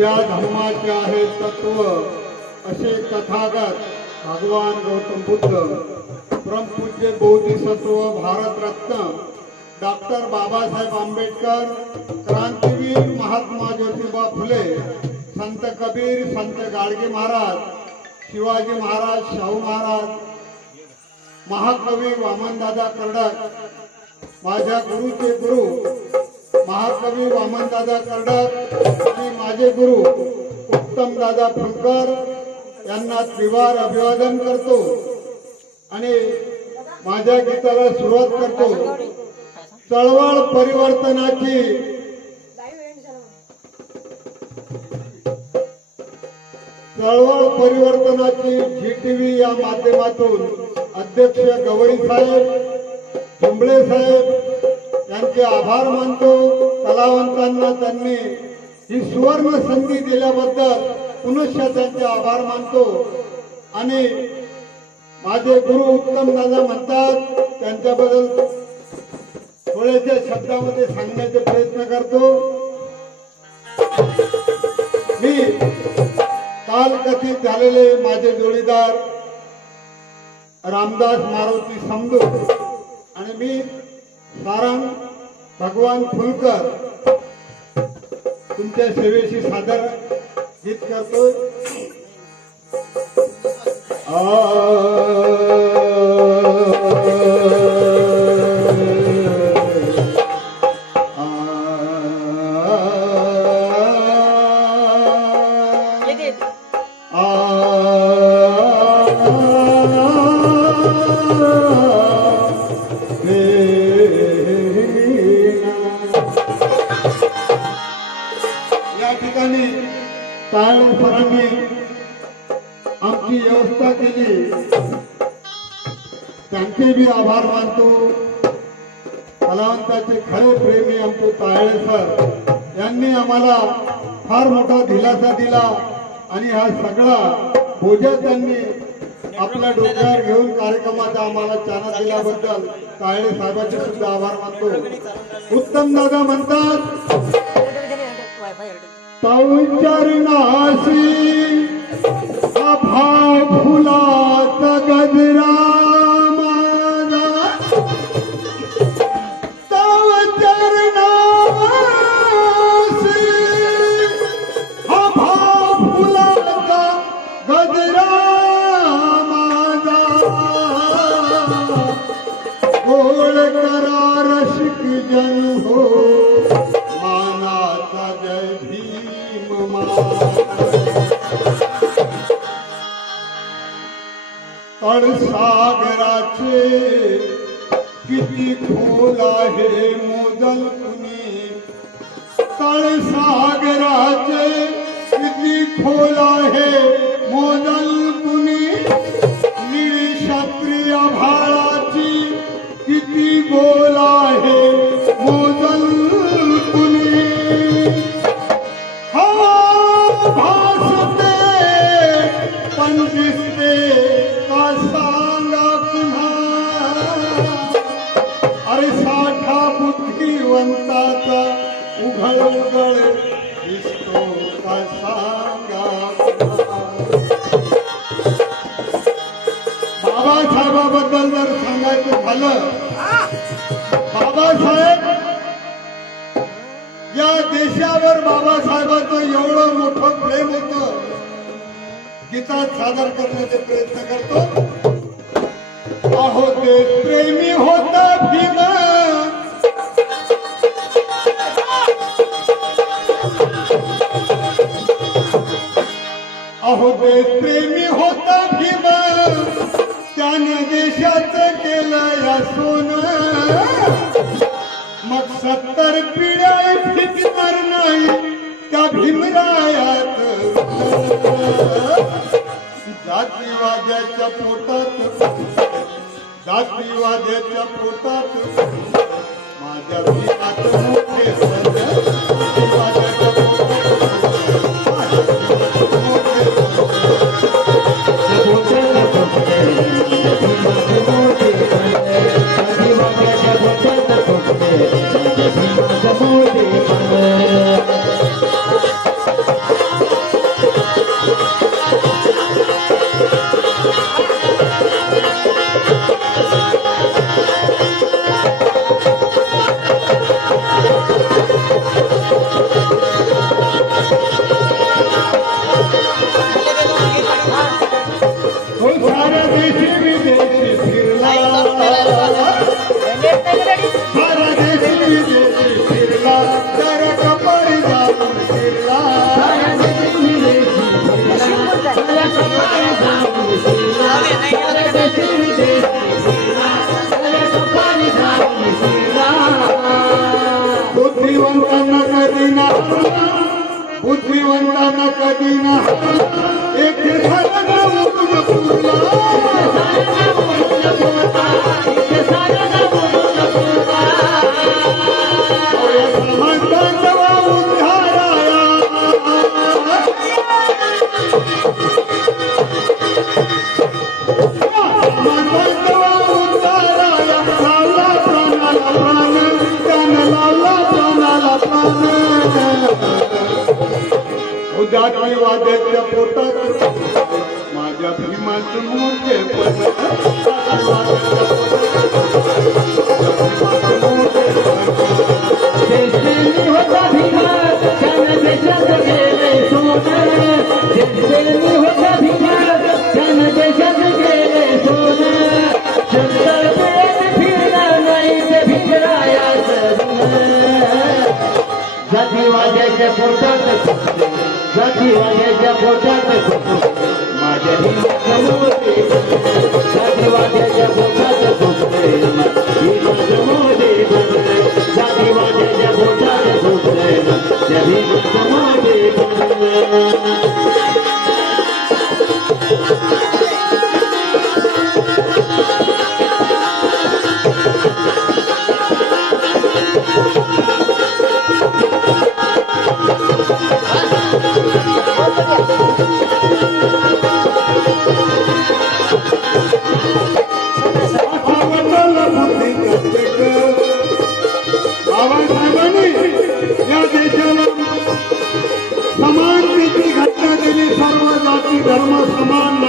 ज्या धर्माचे आहे तत्व असे तथागत भगवान गौतम बुद्ध, परमपूज्य बोधिसत्व भारतरत्न डॉक्टर बाबासाहेब आंबेडकर, क्रांतीवीर महात्मा ज्योतिबा फुले, संत कबीर, संत गाडगे महाराज, शिवाजी महाराज, शाहू महाराज, महाकवी वामनदादा कर्डक, माझ्या गुरुचे गुरु महाकवी वामनदादा कर्डक आणि माझे गुरु उत्तमदादा फुलकर यांना त्रिवार अभिवादन करतो आणि माझ्या गीताला सुरुवात करतो. चळवळ परिवर्तनाची झी टीव्ही या माध्यमातून अध्यक्ष गवई साहेब, कुंबळे साहेब यांचे आभार मानतो. कलावंतांना त्यांनी ही सुवर्ण संधी दिल्याबद्दल पुनश्च त्यांचे आभार मानतो आणि माझे गुरु उत्तम दादा म्हणतात त्यांच्याबद्दल थोड्याशा शब्दामध्ये सांगण्याचे प्रयत्न करतो. मी काल कथित झालेले माझे जोडीदार रामदास मारुती समदू आणि मी सारंग भगवान फुलकर तुमच्या सेवेशी सादर गीत करतोय. या ठिकाणी सरांनी आमची व्यवस्था केली, त्यांचे बी आभार मानतो. कलावंताचे खरे प्रेमी आमचे तायळे सर यांनी आम्हाला फार मोठा दिलासा दिला आणि हा सगळा बोजा त्यांनी आपल्या डोक्यावर घेऊन कार्यक्रमाचा आम्हाला चालना दिल्याबद्दल तायळे साहेबांचे सुद्धा आभार मानतो. उत्तम दादा म्हणतात चरणाशी भाव फुलाचा गजरा माझा, तव चरणाशी भाव फुलाचा गजरा माझा, गोळ करा रसिक जन हो मानाचा जय भीम तळसागराचे किती खोल आहे मोजल कुणी, तळसागराचे किती खोल आहे मोजल कुणी, निळी क्षत्रिय भाळाची किती गोल आहे मोजल कुणी. भासते पण दिसते का सांगा पुन्हा, अरे साठा बुद्धिवंताचा उघड उघड दिसतो का सांगा पुन्हा. बाबासाहेबाबद्दल जर सांगायचं झालं, बाबासाहेब या देशावर बाबासाहेबांचं एवढं मोठं प्रेम होतं, गीतात सादर करण्याचे प्रयत्न करतो. अहो देश प्रेमी होता भीम, अहो देश प्रेमी होता भीम, त्याने देशाचं केलं या सोनं. मग 70 पिढ्या फिरणार नाही त्या भीमरायात, जातीवाद्याच्या पोटात, जातीवाद्याच्या पोटात माझ्या भीमात मोठे सण, जातीवाद्याच्या पोटात बुद्धिवंतांना कधी ना एक जाती वाद्याच्या पोटात माझ्या भीमाचं मूर्ते होता भीमा त्यानं देशात गेले सोनं होता भीमा त्यानं देशात गेले सोनं शंकर पेट फिरलं नाही ते भिजरायाचं जाती वाद्याच्या पोटात जातीवाद्याच्या पोटात माझ्या भीमाचं मोठे जातीवाद्याच्या पोटात भीमाचं मोठे जातीवाद्याच्या पोटात त्या भीमाचं मोठे या देशाला समानतेची घटना केली सर्व जाती धर्म समान